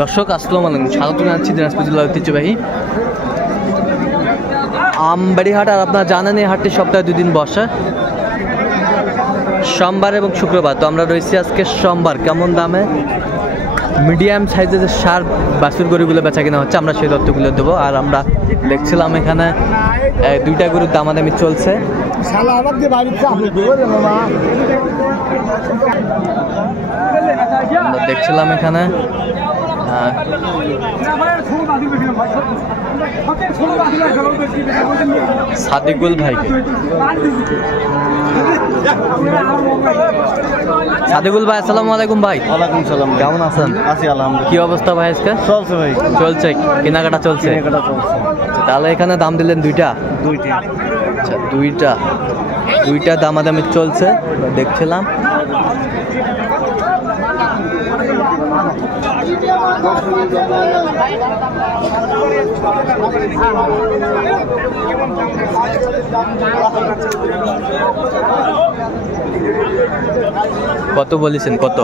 দর্শক আসসালামু আলাইকুম, স্বাগত জানাচ্ছি দিনাজপুর জেলার ঐতিহ্যবাহী আমবাড়ি হাট। আর আপনারা জানেন এই হাটটি সপ্তাহে 2 দিন বসে, সোমবার এবং শুক্রবার। তো আমরা রয়েছি আজকে সোমবার। কেমন দামে মিডিয়াম সাইজের যে সার বাছুর গরুগুলো বেচা কেনা হচ্ছে, আমরা সেই তথ্যগুলো দেবো। আর আমরা দেখছিলাম এখানে 2টা গরুর দামাদামি চলছে। আমরা দেখছিলাম এখানে সাদিকুল ভাইকে। সাদিকুল ভাই, আসসালামু আলাইকুম ভাই। ওয়ালাইকুম সালাম। কেমন আছেন? আছি আলহামদুলিল্লাহ। কি অবস্থা ভাই আজকে? চলছে ভাই, চলছে, কেনাকাটা চলছে। তাহলে এখানে দাম দিলেন 2টা? আচ্ছা, 2টা দামাদামি চলছে, দেখছিলাম। কত বলেছেন? কত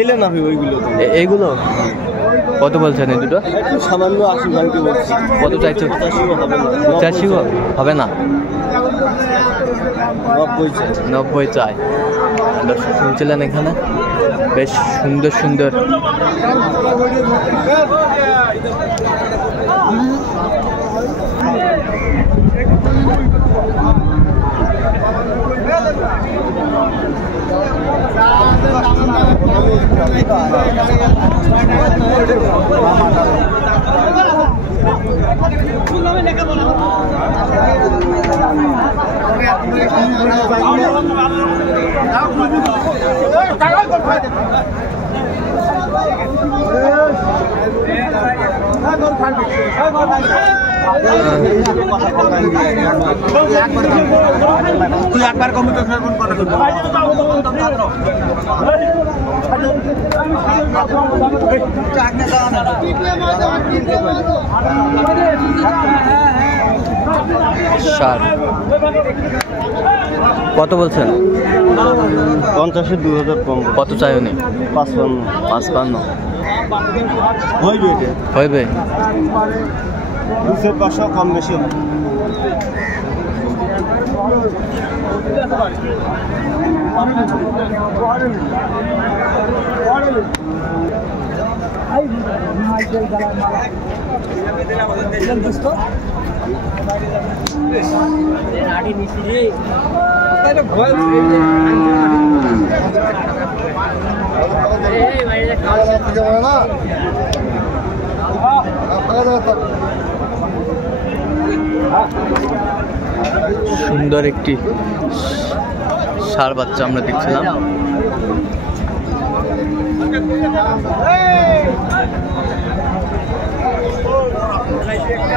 এলে না ওইগুলো? এইগুলো কত বলছেন? এই দুটো সামান্য 80 ভাঙতে বলছি। কত চাইছো? 85 হবে না, 90 চাই। দর্শক শুনছিলেন এখানে বেশ সুন্দর সুন্দর তুই একবার কমিউনিকেশন কথা কত বলছেন? 50-এর 2000 কম। কত চাই উনি? 55 হইবে। 200-500 কম বেশি হবে। সুন্দর একটি ষাঁড় বাচ্চা আমরা দেখছিলাম।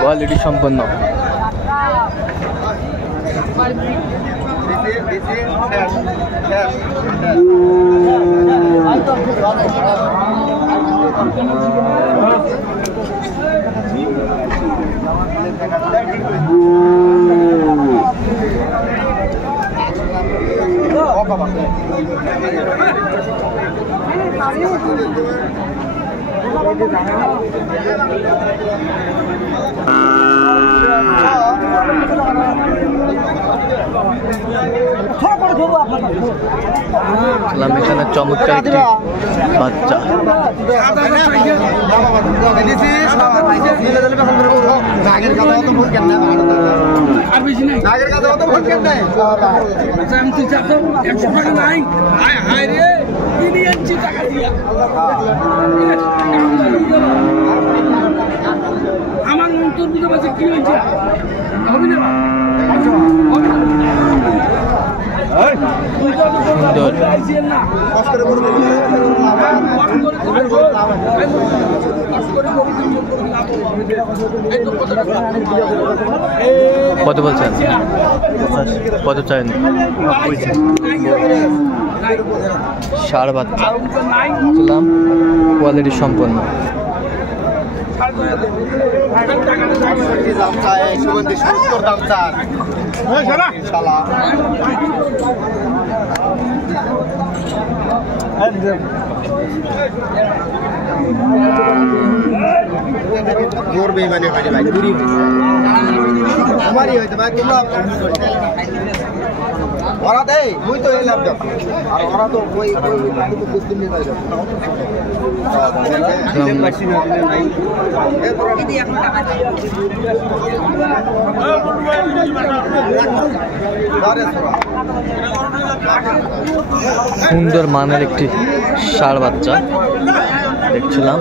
কোয়ালিটি সম্পন্ন। এখানে চমৎকার একটি বাচ্চা। আমার অন্তর বুঝে পাচ্ছে কি হয়েছে। সুন্দর কত বলছেন? কত চাই? ষাঁড় বাচ্চা কোয়ালিটি সম্পন্ন। মোর বেইমানি হয়নি ভাই চুরি আমারই হইতে ভাই তোমরা ওরা দেই মুই তো এলাম যাব আর ওরা তো কই তো কুস্তি নিয়ে যাবে সুন্দর মানের একটি ষাঁড় বাচ্চা দেখছিলাম।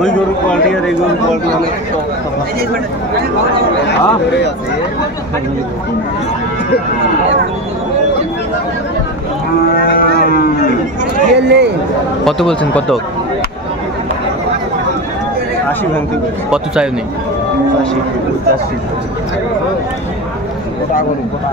ওই গরু কোয়ালিটি আর এই গরু কোয়ালিটি অনেক কত বলছেন? কত 80 ভাঙতে কত চাইনি? 85 গোটা গরু গোটা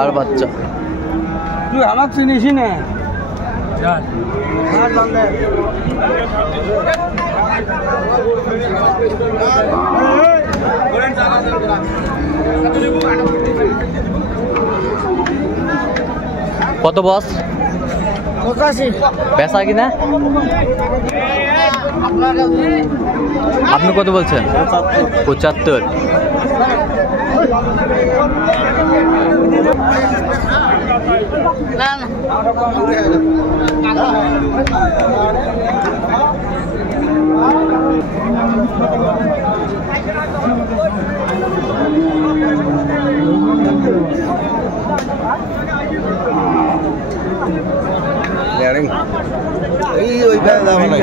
আর বাচ্চা তুই আমার চিনিস না কত বস? 85 বেচা কিনা? আপনি কত বলছেন? 75। এই ওই ভাই দাও না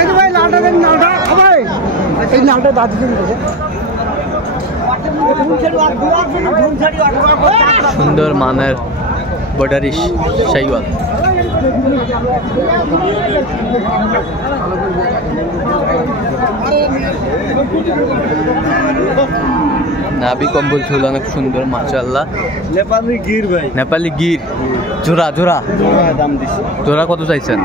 এই ভাই লালটা দেন লালটা ভাই এই লালটা দাদি দিন সুন্দর মানের বর্ডারি শাইওয়াল। নাভি কম্বল ঝুল অনেক সুন্দর মাশাআল্লাহ। নেপালি গির ভাই, নেপালি গির জোড়া জোড়া দাম দিছি। জোড়া কত চাইছেন?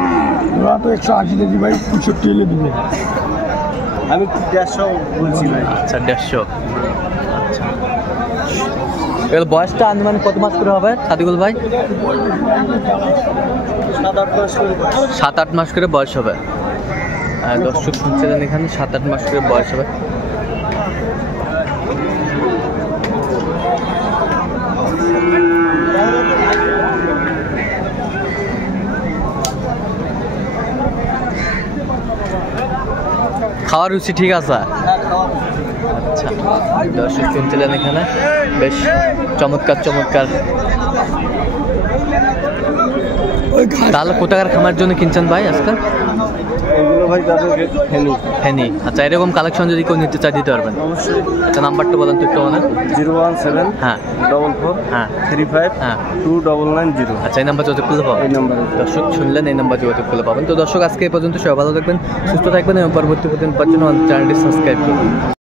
ওরা তো 180 কেজি ভাই 65 এলে দিবে। আমি 150 বলছি ভাই। আচ্ছা 150। আচ্ছা এর বয়সটা আনুমানিক কত মাস করে হবে সাদিকুল ভাই? 7-8 মাস করে বয়স হবে। দর্শক শুনছিলেন এখানে 7-8 মাস করে বয়স হবে। খাওয়ার রুচি ঠিক আছে? আচ্ছা দর্শক শুনছিলেন এখানে বেশ চমৎকার চমৎকার। তাহলে কোথাকার খামার জন্য কিনছেন ভাই আজকে? এগুলো ভাই যাবে ফেনি। ফেনি। আচ্ছা এরকম কালেকশন যদি কেউ নিতে চাই দিতে পারবেন? অবশ্যই। আচ্ছা নাম্বারটা বলেন তো একটু বলেন। 017 হ্যাঁ 44 হ্যাঁ 35 হ্যাঁ 2990। আচ্ছা এই নাম্বার যোগাযোগ করলে পাবেন। এই নাম্বারে দর্শক শুনলেন, এই নাম্বার যোগাযোগ করলে পাবেন। তো দর্শক আজকে এই পর্যন্ত সবাই ভালো থাকবেন, সুস্থ থাকবেন এবং পরবর্তী প্রতিদিন পাওয়ার জন্য আমাদের চ্যানেলটি সাবস্ক্রাইব করবেন।